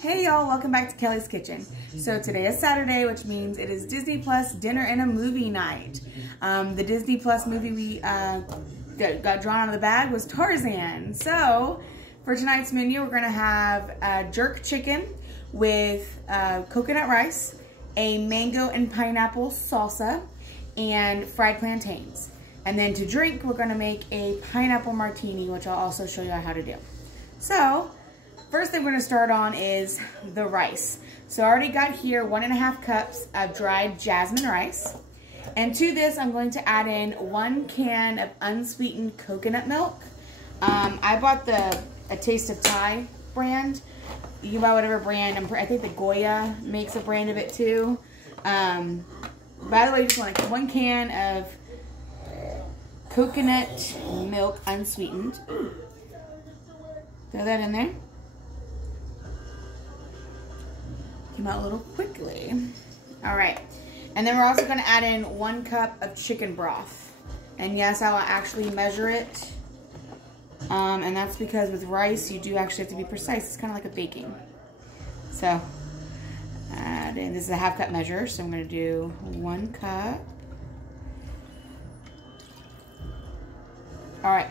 Hey y'all, welcome back to Kelly's Kitchen. So today is Saturday, which means it is Disney Plus dinner and a movie night. The Disney Plus movie we got drawn out of the bag was Tarzan. So for tonight's menu, we're gonna have jerk chicken with coconut rice, a mango and pineapple salsa, and fried plantains. And then to drink, we're gonna make a pineapple martini, which I'll also show you how to do. So first thing we're gonna start on is the rice. So I already got here 1.5 cups of dried jasmine rice. And to this, I'm going to add in 1 can of unsweetened coconut milk. I bought a Taste of Thai brand. You can buy whatever brand. I think the Goya makes a brand of it too. By the way, you just want 1 can of coconut milk unsweetened. Throw that in there. Came out a little quickly. All right, and then we're also going to add in 1 cup of chicken broth. And yes, I'll actually measure it. And that's because with rice, you do actually have to be precise. It's kind of like a baking. So, add in, this is a 1/2 cup measure, so I'm going to do 1 cup. All right.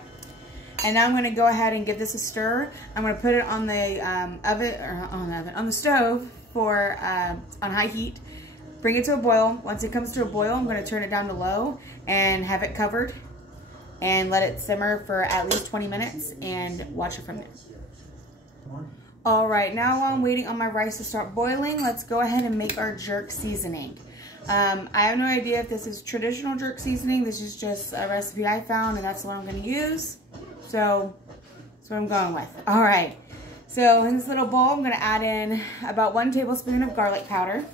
And now I'm going to go ahead and give this a stir. I'm going to put it on the on the stove for on high heat. Bring it to a boil. Once it comes to a boil, I'm going to turn it down to low and have it covered and let it simmer for at least 20 minutes and watch it from there. All right, now while I'm waiting on my rice to start boiling, let's go ahead and make our jerk seasoning. I have no idea if this is traditional jerk seasoning. This is just a recipe I found, and that's what I'm going to use. So that's what I'm going with. All right. So in this little bowl, I'm going to add in about 1 tablespoon of garlic powder.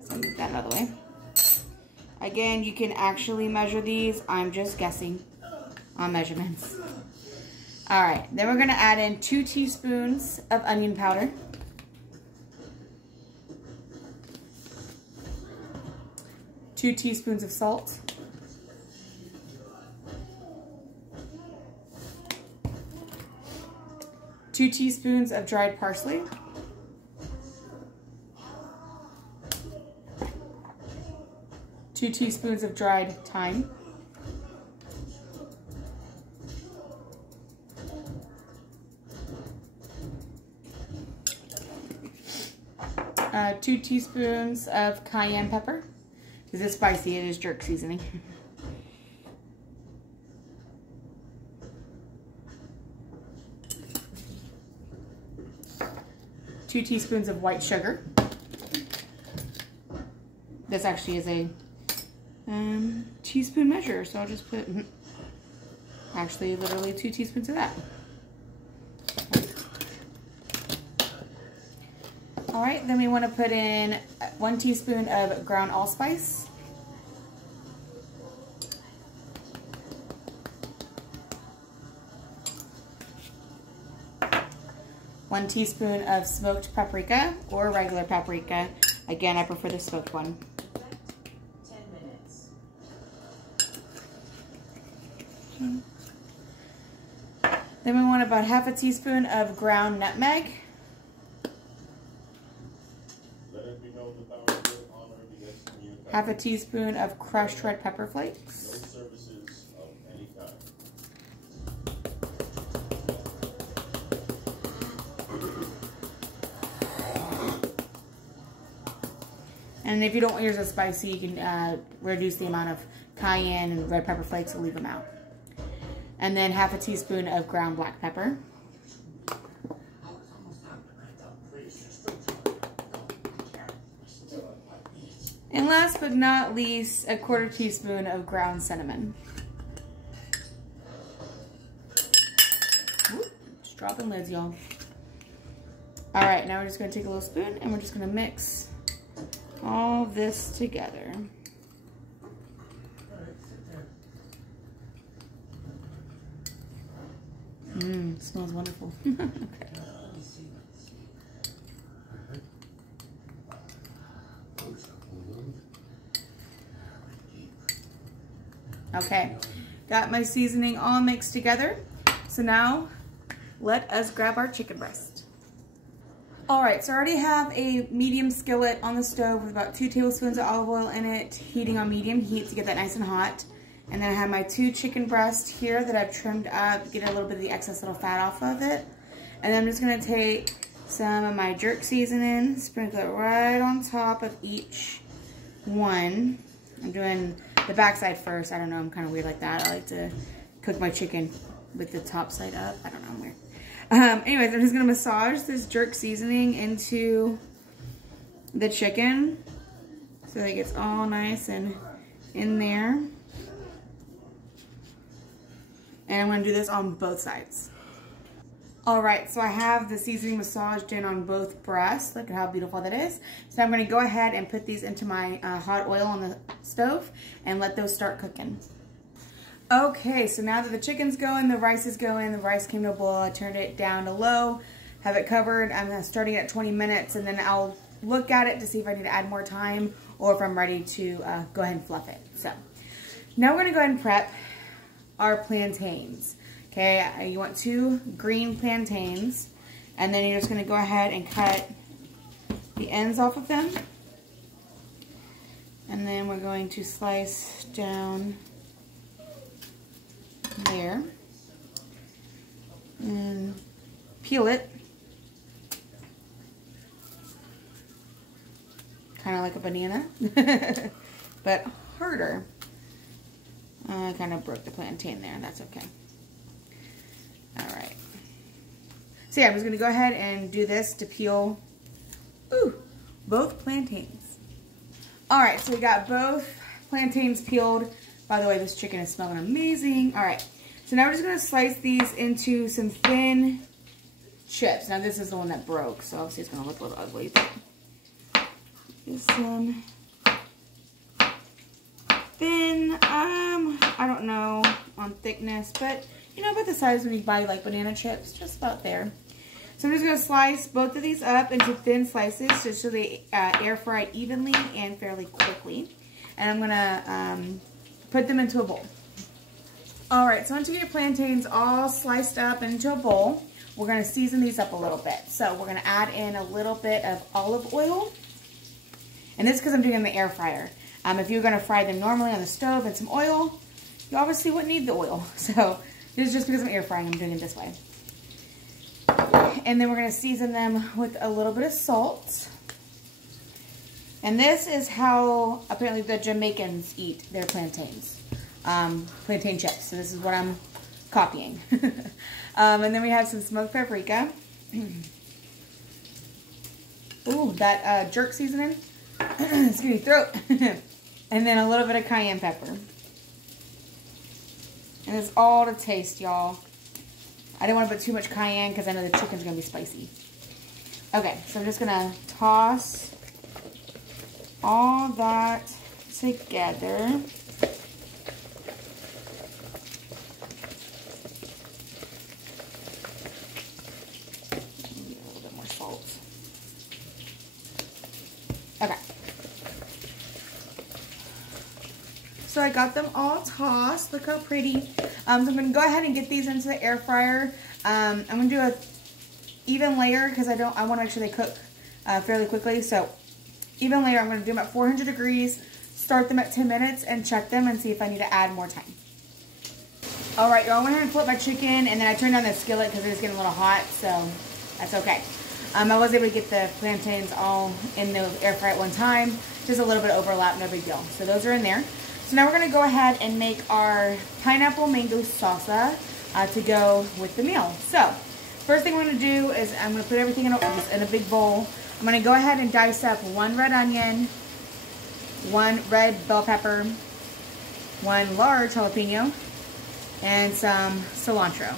So move that out of the way. Again, you can actually measure these. I'm just guessing on measurements. All right. Then we're going to add in 2 teaspoons of onion powder. 2 teaspoons of salt. 2 teaspoons of dried parsley. 2 teaspoons of dried thyme. 2 teaspoons of cayenne pepper. Because it's spicy, it is jerk seasoning. 2 teaspoons of white sugar. This actually is a teaspoon measure, so I'll just put actually literally 2 teaspoons of that. All right, then we want to put in 1 teaspoon of ground allspice. 1 teaspoon of smoked paprika or regular paprika. Again, I prefer the smoked one. 10 minutes. Then we want about 1/2 teaspoon of ground nutmeg. Let it be known the power of good honor begets communication. 1/2 teaspoon of crushed red pepper flakes. No services of any kind. And if you don't want yours as spicy, you can reduce the amount of cayenne and red pepper flakes and leave them out. And then 1/2 teaspoon of ground black pepper. And last but not least, 1/4 teaspoon of ground cinnamon. Whoop, just dropping lids, y'all. All right, now we're just gonna take a little spoon and we're just gonna mix all this together. Smells wonderful. Okay. Okay, got my seasoning all mixed together. So now let us grab our chicken breast. Alright, so I already have a medium skillet on the stove with about 2 tablespoons of olive oil in it, heating on medium heat to get that nice and hot. And then I have my 2 chicken breasts here that I've trimmed up, get a little bit of the excess little fat off of it. And then I'm just going to take some of my jerk seasoning, sprinkle it right on top of each one. I'm doing the backside first. I don't know, I'm kind of weird like that. I like to cook my chicken with the top side up. I don't know, I'm weird. Anyways, I'm just going to massage this jerk seasoning into the chicken so that it gets all nice and in there. And I'm going to do this on both sides. Alright, so I have the seasoning massaged in on both breasts. Look at how beautiful that is. So I'm going to go ahead and put these into my hot oil on the stove and let those start cooking. Okay, so now that the chicken's going, the rice is going, the rice came to a boil, I turned it down to low, have it covered. I'm starting at 20 minutes and then I'll look at it to see if I need to add more time or if I'm ready to go ahead and fluff it. So now we're going to go ahead and prep our plantains. Okay, you want 2 green plantains and then you're just going to go ahead and cut the ends off of them. And then we're going to slice down there and peel it kind of like a banana but harder. I kind of broke the plantain there. That's okay. Alright, so yeah, I'm just going to go ahead and do this to peel both plantains. Alright, so we got both plantains peeled. By the way, this chicken is smelling amazing. Alright, so now we're just going to slice these into some thin chips. Now this is the one that broke, so obviously it's going to look a little ugly. But this one, thin, I don't know on thickness, but you know about the size when you buy like banana chips, just about there. So I'm just going to slice both of these up into thin slices just so they air fry evenly and fairly quickly. And I'm going to put them into a bowl. Alright, so once you get your plantains all sliced up into a bowl, we're going to season these up a little bit. So we're going to add in a little bit of olive oil. And this is because I'm doing it in the air fryer. If you were going to fry them normally on the stove in some oil, you obviously wouldn't need the oil. So this is just because I'm air frying, I'm doing it this way. And then we're going to season them with a little bit of salt. And this is how apparently the Jamaicans eat their plantains. Plantain chips. So this is what I'm copying. And then we have some smoked paprika. Ooh, that jerk seasoning. Excuse me, throat. And then a little bit of cayenne pepper. And it's all to taste, y'all. I didn't want to put too much cayenne because I know the chicken's going to be spicy. Okay, so I'm just going to toss all that together. Maybe a little bit more salt. Okay. So I got them all tossed. Look how pretty. So I'm going to go ahead and get these into the air fryer. I'm going to do a even layer because I want to make sure they cook fairly quickly. So even layer, I'm going to do them at 400 degrees, start them at 10 minutes, and check them and see if I need to add more time. Alright, y'all, I went ahead and flip my chicken, and then I turned on the skillet because it was getting a little hot, so that's okay. I was able to get the plantains all in the air fryer at one time. Just a little bit of overlap, no big deal. So those are in there. So now we're going to go ahead and make our pineapple mango salsa to go with the meal. So first thing we're going to do is I'm going to put everything in a big bowl. I'm going to go ahead and dice up 1 red onion, 1 red bell pepper, 1 large jalapeno, and some cilantro.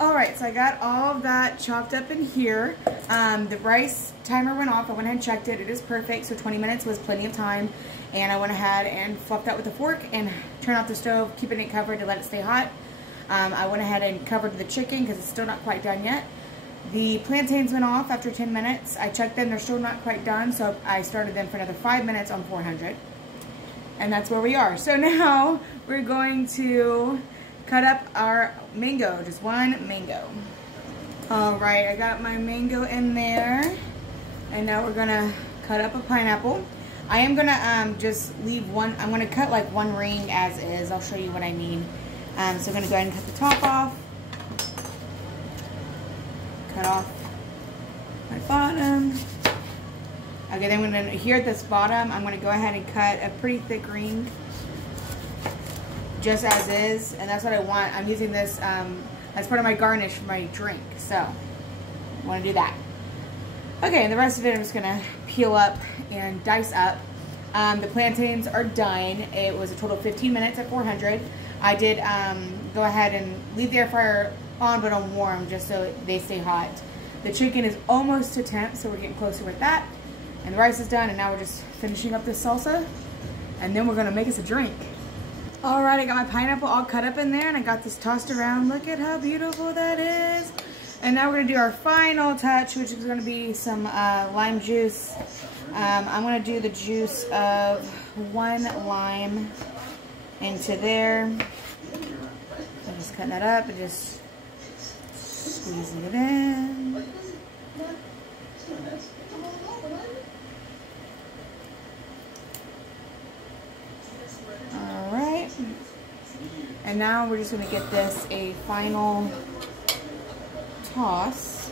Alright, so I got all of that chopped up in here. The rice timer went off. I went ahead and checked it. It is perfect, so 20 minutes was plenty of time. And I went ahead and fluffed that with a fork and turned off the stove, keeping it covered to let it stay hot. I went ahead and covered the chicken because it's still not quite done yet. The plantains went off after 10 minutes. I checked them. They're still not quite done, so I started them for another 5 minutes on 400. And that's where we are. So now we're going to cut up our mango, just 1 mango. All right, I got my mango in there. And now we're gonna cut up a pineapple. I am gonna just leave one, I'm gonna cut like one ring as is. I'll show you what I mean. So I'm gonna go ahead and cut the top off. Cut off my bottom. Okay, then I'm gonna, here at this bottom, I'm gonna go ahead and cut a pretty thick ring. Just as is, and that's what I want. I'm using this as part of my garnish for my drink. So, I wanna do that. Okay, and the rest of it I'm just gonna peel up and dice up. The plantains are done. It was a total of 15 minutes at 400. I did go ahead and leave the air fryer on but on warm just so they stay hot. The chicken is almost to temp, so we're getting closer with that. And the rice is done, and now we're just finishing up this salsa, and then we're gonna make us a drink. All right, I got my pineapple all cut up in there, and I got this tossed around. Look at how beautiful that is. And now we're gonna do our final touch, which is gonna be some lime juice. I'm gonna do the juice of 1 lime into there. I'm just cutting that up and just squeezing it in. All right. And now we're just gonna get this a final toss.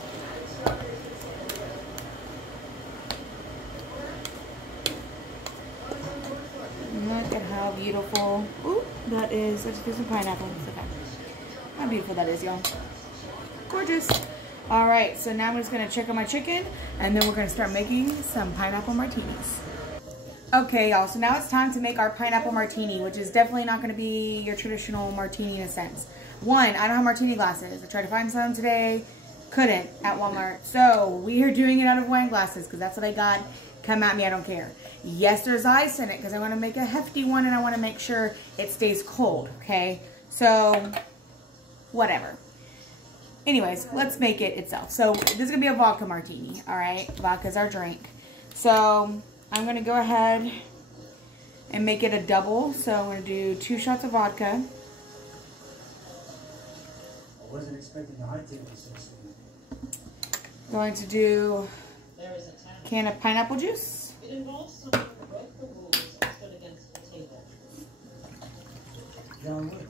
Look at how beautiful. Ooh, that is. Let's do some pineapple. Okay. How beautiful that is, y'all. Gorgeous. All right, so now I'm just gonna check on my chicken, and then we're gonna start making some pineapple martinis. Okay, y'all, so now it's time to make our pineapple martini, which is definitely not gonna be your traditional martini in a sense. One, I don't have martini glasses. I tried to find some today, couldn't at Walmart. So we are doing it out of wine glasses because that's what I got. Come at me, I don't care. Yes, there's ice in it because I want to make a hefty one and I want to make sure it stays cold, okay? So, whatever. Anyways, let's make it itself. So this is going to be a vodka martini, all right? Vodka's our drink. So I'm going to go ahead and make it a double. So I'm going to do 2 shots of vodka. Wasn't expecting the high table so soon. Going to do There is a a can of pineapple juice. It involves someone who broke the rules and stood against the table. John Wick.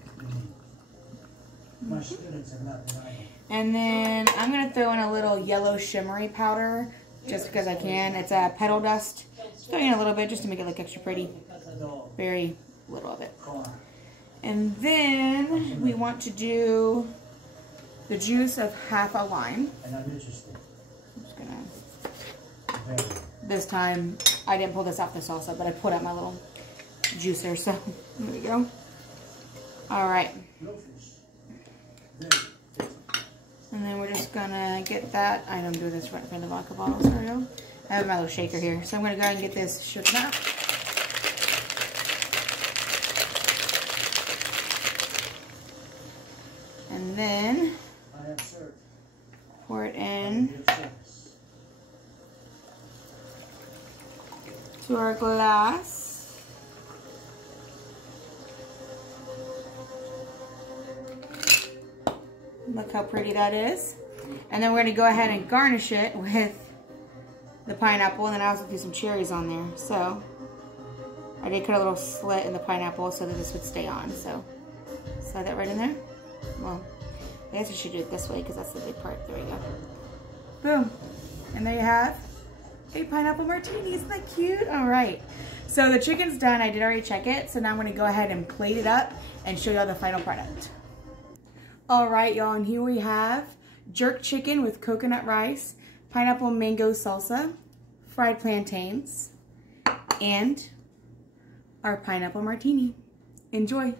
My students are not denying. And then I'm going to throw in a little yellow shimmery powder just because I can. It's a petal dust. Just throw in a little bit just to make it look extra pretty. Very little of it. And then we want to do the juice of half a lime. And I'm interested. I'm just gonna, this time, I didn't pull this off the salsa, but I put out my little juicer, so there we go. All right. And then we're just gonna get that. I don't do this right in front of the vodka bottle, sorry. I have my little shaker here. So I'm gonna go ahead and get this shaken up. And then pour it in to our glass. Look how pretty that is. And then we're going to go ahead and garnish it with the pineapple, and then I also do some cherries on there. So I did cut a little slit in the pineapple so that this would stay on. So slide that right in there. Well, I guess I should do it this way because that's the big part. There we go. Boom. And there you have a pineapple martini. Isn't that cute? All right. So the chicken's done. I did already check it. So now I'm going to go ahead and plate it up and show y'all the final product. All right, y'all. And here we have jerk chicken with coconut rice, pineapple mango salsa, fried plantains, and our pineapple martini. Enjoy.